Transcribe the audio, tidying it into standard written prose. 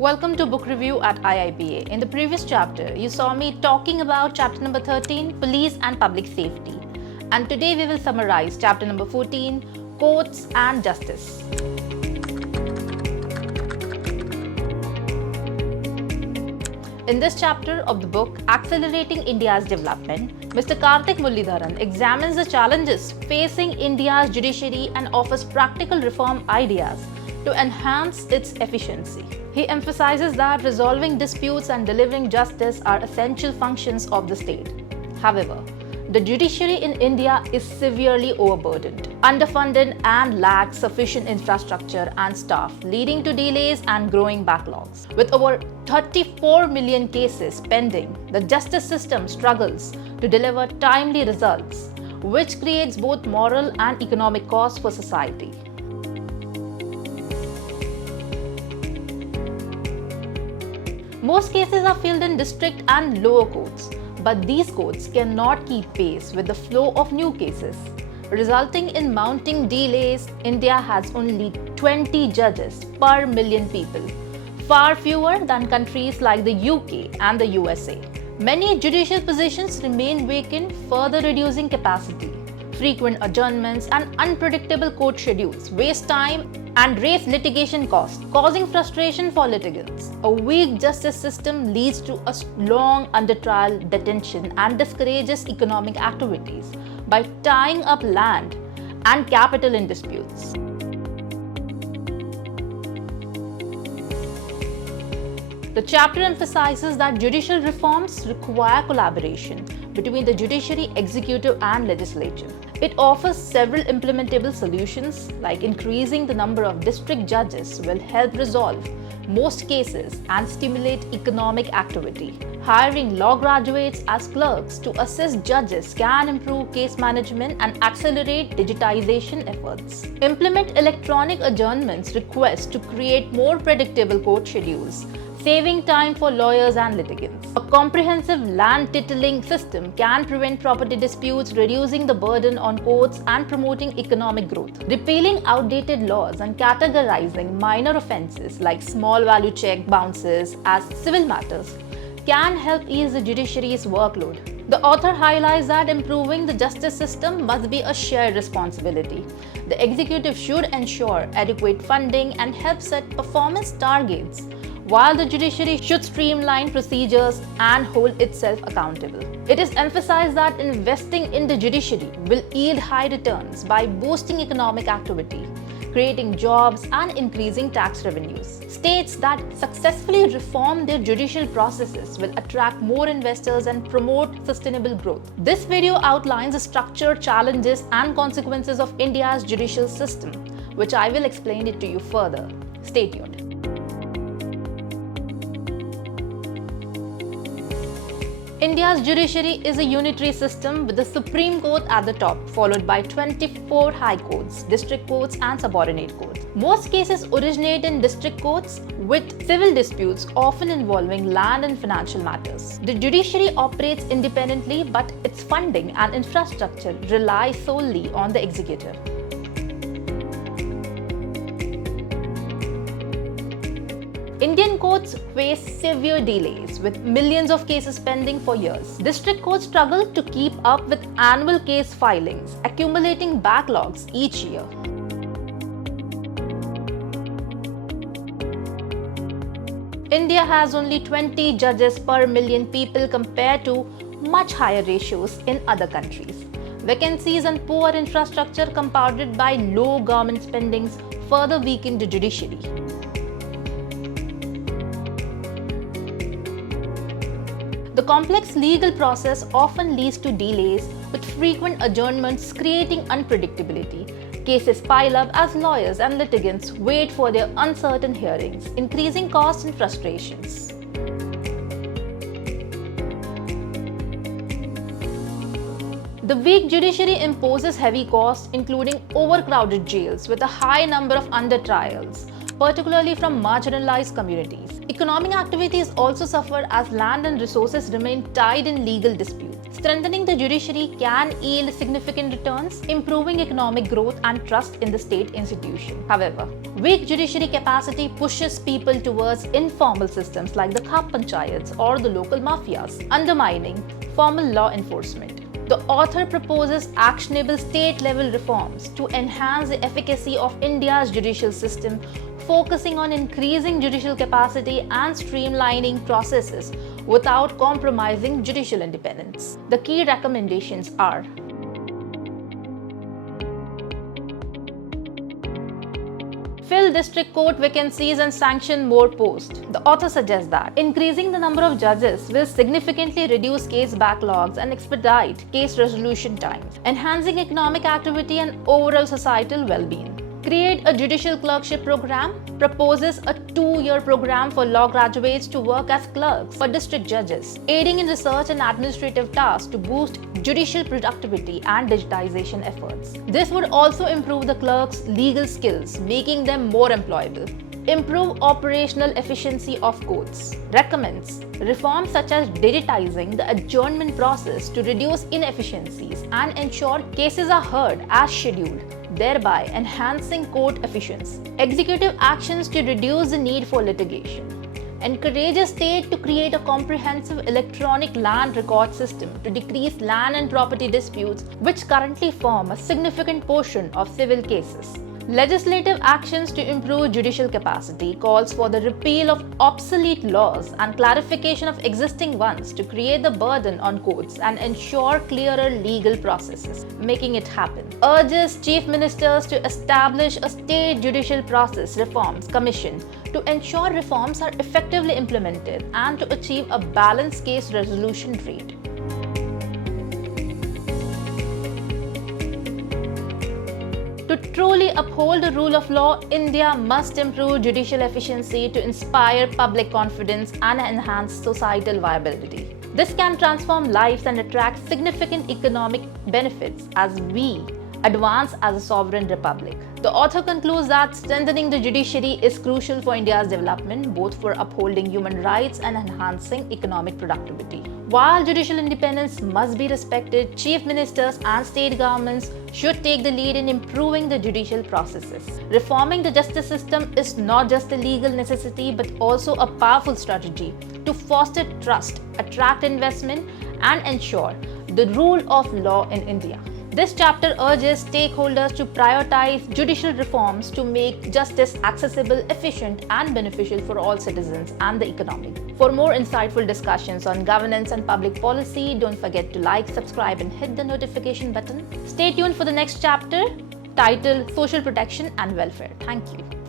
Welcome to Book Review at IIPA. In the previous chapter, you saw me talking about chapter number 13, Police and Public Safety. And today we will summarize chapter number 14, Courts and Justice. In this chapter of the book, Accelerating India's Development, Mr. Karthik Muralidharan examines the challenges facing India's judiciary and offers practical reform ideas to enhance its efficiency. He emphasizes that resolving disputes and delivering justice are essential functions of the state. However, the judiciary in India is severely overburdened, underfunded, and lacks sufficient infrastructure and staff, leading to delays and growing backlogs. With over 34 million cases pending, the justice system struggles to deliver timely results, which creates both moral and economic costs for society. Most cases are filed in district and lower courts, but these courts cannot keep pace with the flow of new cases, resulting in mounting delays. India has only 20 judges per million people, far fewer than countries like the UK and the USA. Many judicial positions remain vacant, further reducing capacity. Frequent adjournments and unpredictable court schedules waste time and raise litigation costs, causing frustration for litigants. A weak justice system leads to a long under-trial detention and discourages economic activities by tying up land and capital in disputes. The chapter emphasizes that judicial reforms require collaboration between the judiciary, executive, and legislature. It offers several implementable solutions, like increasing the number of district judges will help resolve most cases and stimulate economic activity. Hiring law graduates as clerks to assist judges can improve case management and accelerate digitization efforts. Implement electronic adjournments requests to create more predictable court schedules, saving time for lawyers and litigants. A comprehensive land titling system can prevent property disputes, reducing the burden on courts and promoting economic growth. Repealing outdated laws and categorizing minor offences like small value check bounces as civil matters can help ease the judiciary's workload. The author highlights that improving the justice system must be a shared responsibility. The executive should ensure adequate funding and help set performance targets, while the judiciary should streamline procedures and hold itself accountable. It is emphasized that investing in the judiciary will yield high returns by boosting economic activity, creating jobs, and increasing tax revenues. States that successfully reform their judicial processes will attract more investors and promote sustainable growth. This video outlines the structure, challenges, and consequences of India's judicial system, which I will explain it to you further. Stay tuned. India's judiciary is a unitary system with the Supreme Court at the top, followed by 24 high courts, district courts, and subordinate courts. Most cases originate in district courts, with civil disputes often involving land and financial matters. The judiciary operates independently, but its funding and infrastructure rely solely on the executive. Indian courts face severe delays, with millions of cases pending for years. District courts struggle to keep up with annual case filings, accumulating backlogs each year. India has only 20 judges per million people compared to much higher ratios in other countries. Vacancies and poor infrastructure compounded by low government spendings further weaken the judiciary. The complex legal process often leads to delays, with frequent adjournments creating unpredictability. Cases pile up as lawyers and litigants wait for their uncertain hearings, increasing costs and frustrations. The weak judiciary imposes heavy costs, including overcrowded jails with a high number of under-trials, particularly from marginalized communities. Economic activities also suffer as land and resources remain tied in legal disputes. Strengthening the judiciary can yield significant returns, improving economic growth and trust in the state institution. However, Weak judiciary capacity pushes people towards informal systems like the khap panchayats or the local mafias, undermining formal law enforcement. The author proposes actionable state-level reforms to enhance the efficacy of India's judicial system, focusing on increasing judicial capacity and streamlining processes without compromising judicial independence. The key recommendations are: fill district court vacancies and sanction more posts. The author suggests that increasing the number of judges will significantly reduce case backlogs and expedite case resolution times, enhancing economic activity and overall societal well-being. Create a judicial clerkship program. Proposes a 2-year program for law graduates to work as clerks for district judges, aiding in research and administrative tasks to boost judicial productivity and digitization efforts. This would also improve the clerks' legal skills, making them more employable. Improve operational efficiency of courts. Recommends reforms such as digitizing the adjournment process to reduce inefficiencies and ensure cases are heard as scheduled, thereby enhancing court efficiency. Executive actions to reduce the need for litigation. Encourages state to create a comprehensive electronic land record system to decrease land and property disputes, which currently form a significant portion of civil cases. Legislative actions to improve judicial capacity calls for the repeal of obsolete laws and clarification of existing ones to create the burden on courts and ensure clearer legal processes, making it happen. Urges chief ministers to establish a state judicial process reforms commission to ensure reforms are effectively implemented and to achieve a balanced case resolution rate. To truly uphold the rule of law, India must improve judicial efficiency to inspire public confidence and enhance societal viability. This can transform lives and attract significant economic benefits as we advance as a sovereign republic. The author concludes that strengthening the judiciary is crucial for India's development, both for upholding human rights and enhancing economic productivity. While judicial independence must be respected, chief ministers and state governments should take the lead in improving the judicial processes. Reforming the justice system is not just a legal necessity but also a powerful strategy to foster trust, attract investment, and ensure the rule of law in India. This chapter urges stakeholders to prioritize judicial reforms to make justice accessible, efficient, and beneficial for all citizens and the economy. For more insightful discussions on governance and public policy, don't forget to like, subscribe, and hit the notification button. Stay tuned for the next chapter titled Social Protection and Welfare. Thank you.